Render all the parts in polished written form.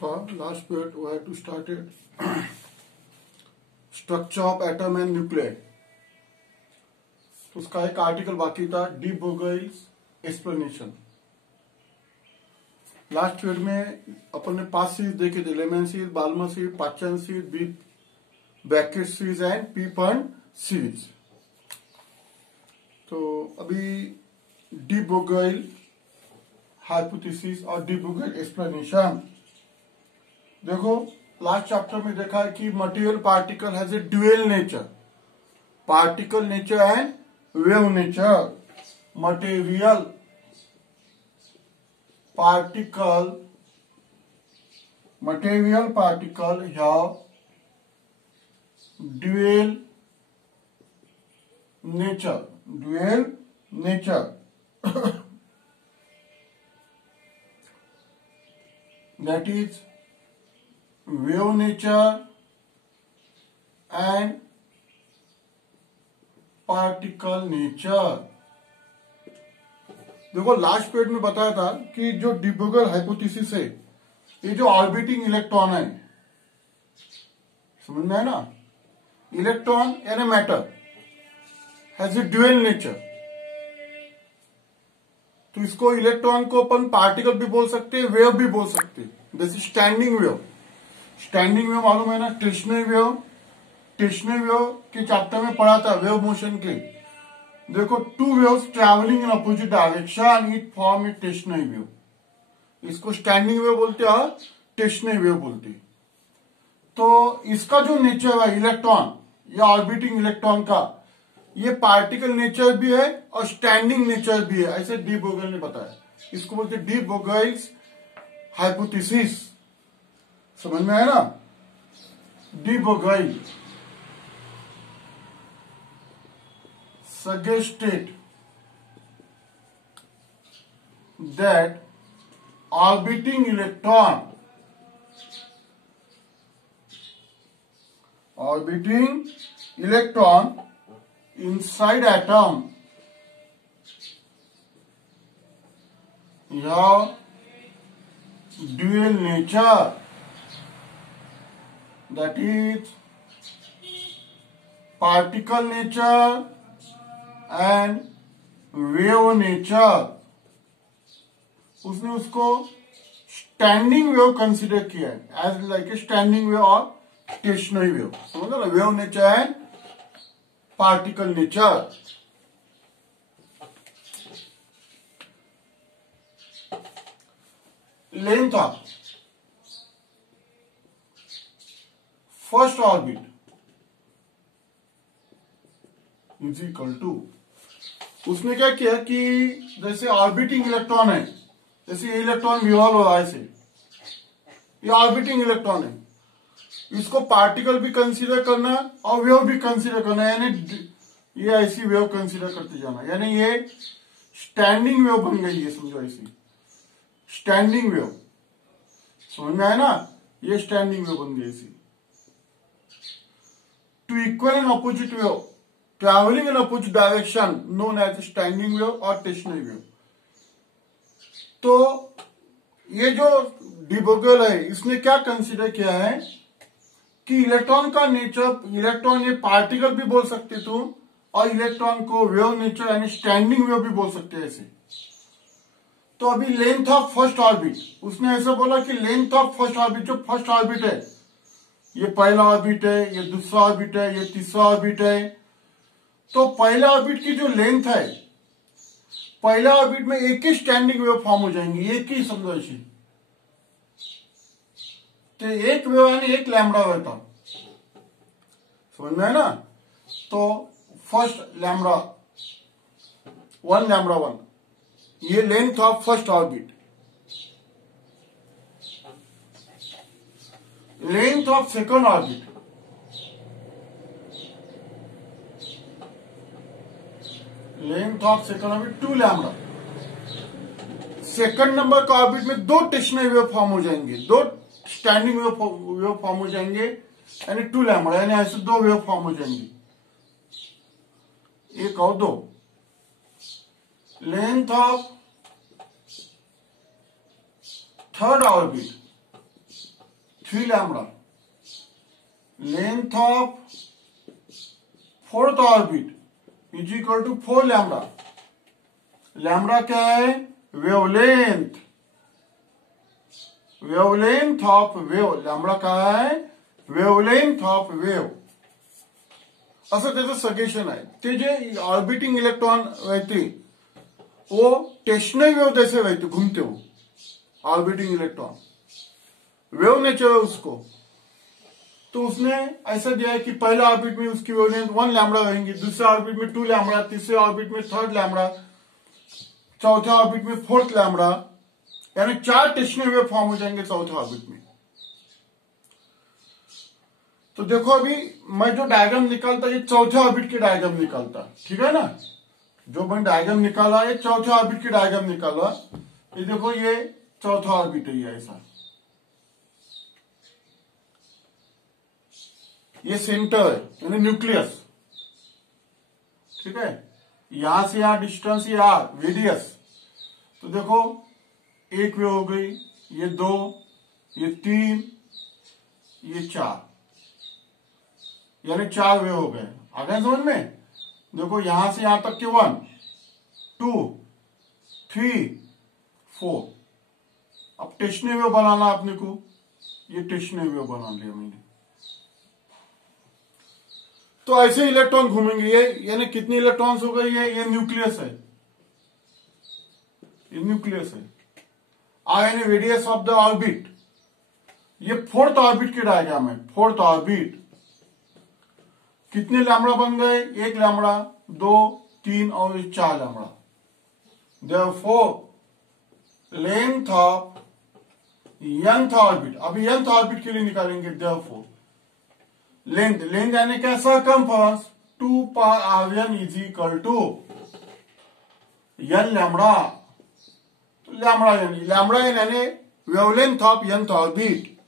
था last period we have to start it structure of atom and nuclear. तो उसका एक आर्टिकल बाकी था, de Broglie's explanation. Last period में अपन ने 5 सीरीज देखे थे, Lyman series, Balmer series, Paschen series, Brackett series and पीपर्न सीरीज। तो अभी डी बोगल हाइपोथेसिस और डी बोगल एक्सप्लेनेशन। देखो लास्ट चैप्टर में देखा है कि material particle has a dual nature, particle nature and wave nature. Material particle have dual nature that is wave nature and particle nature। देखो last period में बताया था कि जो डी बोगल हाइपोथेसिस है, ये जो ऑर्बिटिंग इलेक्ट्रॉन है, समझ में है ना, electron and a matter has a dual nature. तो इसको इलेक्ट्रॉन को अपन पार्टिकल भी बोल सकते हैं, वेव भी बोल सकते हैं। जैसे स्टैंडिंग वेव, स्टैंडिंग वेव मालूम है ना, स्टेशनरी वेव के चैप्टर में पढ़ा था वेव मोशन के। देखो two waves travelling in opposite direction it form a stationary wave. इसको स्टैंडिंग वेव बोलते हैं, स्टेशनरी वेव बोलते हैं। तो इसका जो नेचर है इलेक्ट्रॉन या ऑर्बिटिंग इलेक्ट्रॉन का, ये पार्टिकल नेचर भी है और स्टैंडिंग नेचर भी है, ऐसे डी बोगल ने बताया। इसको बोलते डी बोगल्स हाइपोथेसिस। समझ में है ना, D Bogle suggested that orbiting electron inside atom have dual nature, that is particle nature and wave nature. उसने उसको स्टैंडिंग वेव कंसिडर किया है as like a standing wave और स्टेशनरी वेव। समझ ना, wave nature and particle nature. Length of first orbit is equal to, उसने क्या किया कि जैसे ऑर्बिटिंग इलेक्ट्रॉन है, जैसे ये इलेक्ट्रॉन रिवॉल्व हो रहा है, ऐसे ये ऑर्बिटिंग इलेक्ट्रॉन है, इसको पार्टिकल भी कंसीडर करना और वेव भी कंसीडर करना, यानी ये ऐसी वेव कंसीडर करते जाना, यानी ये स्टैंडिंग वेव बन गई है। समझो ऐसी स्टैंडिंग वेव, समझ में आया ना, ये स्टैंडिंग वेव बन गई ऐसी। Two equal and opposite wave travelling in opposite direction known as standing wave और स्टेशनरी वेव। तो ये जो डी बोगल है, इसने क्या कंसीडर किया है कि इलेक्ट्रॉन का नेचर, इलेक्ट्रॉन ये पार्टिकल भी बोल सकते तुम, और इलेक्ट्रॉन को वेव नेचर यानी स्टैंडिंग वेव भी बोल सकते हैं ऐसे। तो अभी लेंथ ऑफ फर्स्ट ऑर्बिट, उसने ऐसा बोला कि लेंथ ऑफ फर्स्ट ऑर्बिट, जो फर्स्ट ऑर्बिट है, ये पहला ऑर्बिट है, ये दूसरा ऑर्बिट है, ये तीसरा ऑर्बिट है। तो पहले ऑर्बिट की जो लेंथ है, पहले ऑर्बिट में एक ही स्टैंडिंग वेव फॉर्म हो जाएंगी, एक ही, समझो ऐसी। तो एक वेव यानी एक लैम्बडा वेव था, समझ में है ना। तो फर्स्ट लैम्बडा वन, ये length of first orbit. Length of second orbit, length of second orbit 2 lambda. Second number का ऑर्बिट में 2 स्टेशनरी वेव फॉर्म हो जाएंगे, 2 स्टैंडिंग वेव फॉर्म हो जाएंगे, यानी 2 लैम्बडा, यानी ऐसे 2 वेव फॉर्म हो जाएंगी, एक और 2। length of third orbit 3 lambda, length of fourth orbit is equal to 4 lambda. Lambda क्या है? Wavelength, wavelength of wave. Lambda क्या है? Wavelength of wave. असं त्याचं सगेशन आहे। ते जे ऑर्बिटिंग इलेक्ट्रॉन रहते वो स्टेशनरी वेव जैसे रहते, घूमते हो ऑर्बिटिंग इलेक्ट्रॉन, वेव नेचर है उसको। तो उसने ऐसा दिया है कि पहले ऑर्बिट में उसकी वेवलेंथ 1 लैम्बडा रहेंगी, दूसरे ऑर्बिट में 2 लैम्बडा, तीसरे ऑर्बिट में 3rd लैम्बडा, चौथे ऑर्बिट में 4th लैम्बडा, यानी 4 स्टेशनरी वेव फॉर्म हो जाएंगे चौथे ऑर्बिट में। तो देखो अभी मैं जो डायग्राम निकालता ये चौथे ऑर्बिट की डायग्राम निकालता, ठीक है ना। जो मैं डायग्राम निकाला ये चौथे ऑर्बिट की डायग्राम निकाला। ये देखो ये चौथा ऑर्बिट है, ये ऐसा, ये सेंटर है यानी न्यूक्लियस, ठीक है। यहां से यहां डिस्टेंस ये आर, रेडियस। तो देखो एक वेव हो गई, ये 2, ये 3, ये 4, यानी 4 वेव हो गए। आ गए समझ में? देखो यहां से यहां तक के 1, 2, 3, 4। अब स्टेशनरी वेव बनाना अपने को, ये स्टेशनरी वेव बना लिया मैंने। तो ऐसे इलेक्ट्रॉन घूमेंगे, ये यानी कितने इलेक्ट्रॉन्स हो गए? ये न्यूक्लियस है, ये न्यूक्लियस है। यानी रेडियस ऑफ द ऑर्बिट, ये 4th ऑर्बिट की डायग्राम है। 4th ऑर्बिट कितने लैम्बडा बन गए? 1 लैम्बडा, 2, 3 और 4 lambda. Therefore length of nth orbit, अभी nth ऑर्बिट के लिए निकालेंगे। देयरफॉर लेंथ, लेंथ यानी क्या? Circumference 2 pi r1 is equal to n lambda. तो लैम्बडा यानी wavelength of nth orbit,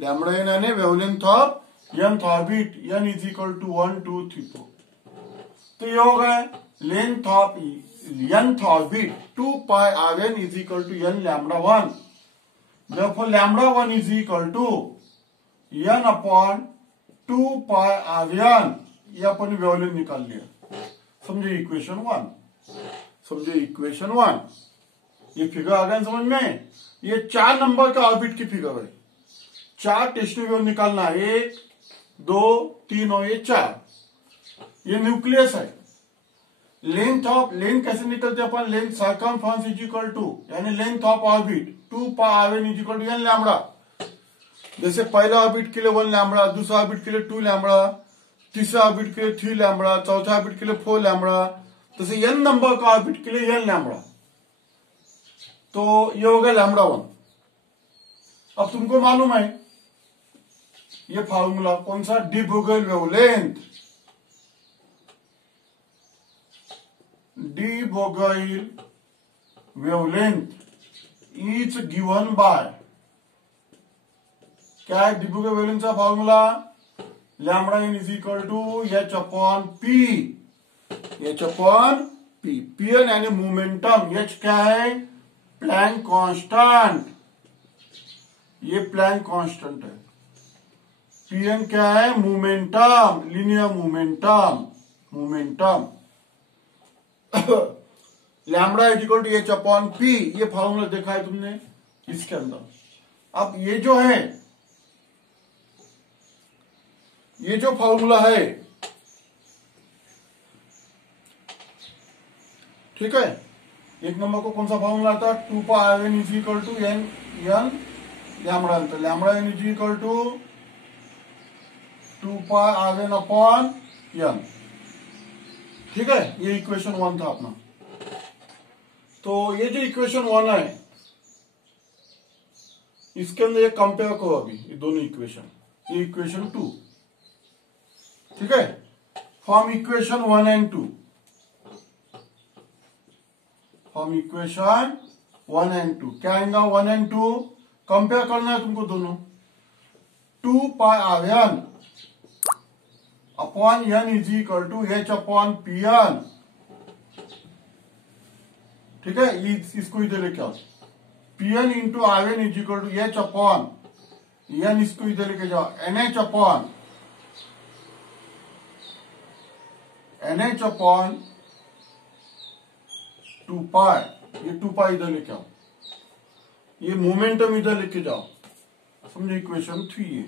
lambda यानी wavelength of nth orbit, n is equal to 1, 2, 3, 4। तो ये हो गए length of nth orbit 2 pi r1 is equal to n lambda 1। Therefore lambda 1 is equal to n upon 2 pi r1। ये अपन wavelength निकाल लिया। समझे equation 1? समझे इक्वेशन 1? ये फिगर आ गया समझ में? ये 4 नंबर का ऑर्बिट की फिगर है। 4 स्टेशनरी वेव निकालना, 1, 2, 3 और ये 4। ये न्यूक्लियस है। लेंथ कैसे निकलते अपन? Length circumference is equal to, यानी length of orbit 2 pi r1 is equal to n lambda. जैसे पहला ऑर्बिट के लिए 1 लैम्बडा, दूसरा ऑर्बिट के लिए 2 लैम्बडा, तीसरा ऑर्बिट के लिए 3 लैम्बडा, चौथा ऑर्बिट के लिए 4 लैम्बडा, तो n नंबर का ऑर्बिट के लिए n लैम्बडा। तो ये हो गया लैम्बडा 1। अब तुमको मालूम है ये फार्मूला कौन सा? De Broglie wavelength, de Broglie wavelength is given by, क्या है डी ब्रोगली वेवलेंथ का formula? Lambda n is equal to h upon p, h upon p। pn यानी मोमेंटम, h क्या है? प्लैंक कांस्टेंट, ये प्लैंक कांस्टेंट है। pn क्या है? Momentum, linear momentum, momentum. Lambda is equal to h upon p, ये formula देखा है तुमने इसके अंदर। अब ये जो है, ये जो फॉर्मूला है, ठीक है, एक नंबर को कौन सा फॉर्मूला आता है? 2 pi r1 is equal to n lambda. तो lambda n is equal to 2 pi r1 upon n, ठीक है। ये इक्वेशन 1 था अपना। तो ये जो इक्वेशन 1 है, इसके अंदर ये कंपेयर करो अभी ये दोनों इक्वेशन, ये इक्वेशन 2, ठीक है। From equation 1 and 2, from equation 1 and 2 क्या आएगा? 1 एंड 2 कंपेयर करना है तुमको दोनों। 2 pi r1 upon n is equal to h upon pn, ठीक है। इसको इधर लेके आओ, pn into r1 is equal to h upon n इसको इधर लेके जाओ, NH अपॉन NH/2 पाई, ये 2 पाई इधर लेके आओ, ये मोमेंटम इधर लेके जाओ, समझो इक्वेशन 3 है।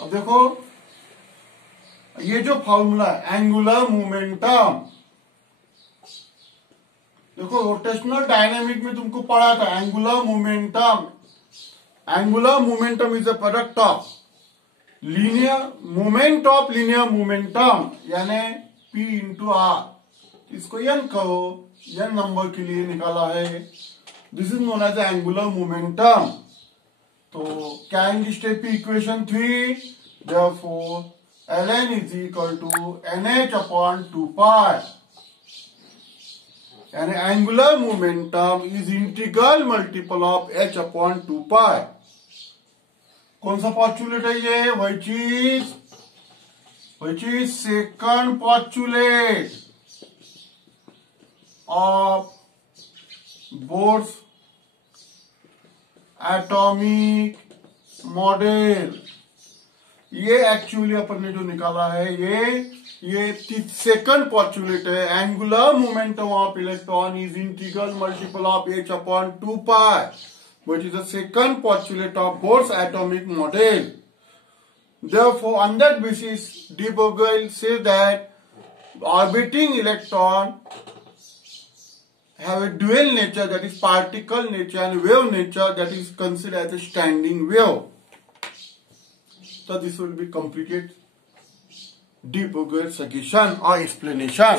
अब देखो ये जो फॉर्मूला है एंगुलर मोमेंटम, देखो रोटेशनल डायनामिक में तुमको पढ़ा था angular momentum is a product of linear moment of linear momentum यानी P इंटू आर, इसको n कहो, n नंबर के लिए निकाला है, this is known as angular momentum. तो can step equation 3, therefore ln is equal to NH/2 pi, यानी angular momentum is integral multiple of H/2 pi. कौन सा पॉस्टुलेट है ये? which is second postulate of Bohr's atomic model। ये actually अपन ने जो निकाला है ये सेकंड पॉस्टुलेट है, angular momentum of electron is integral multiple of H/2 pi, which is the second postulate of Bohr's atomic model। Therefore, on that basis, de Broglie says that orbiting electron have a dual nature, that is particle nature, and wave nature, that is considered as a standing wave। So this will be completed de Broglie suggestion or explanation।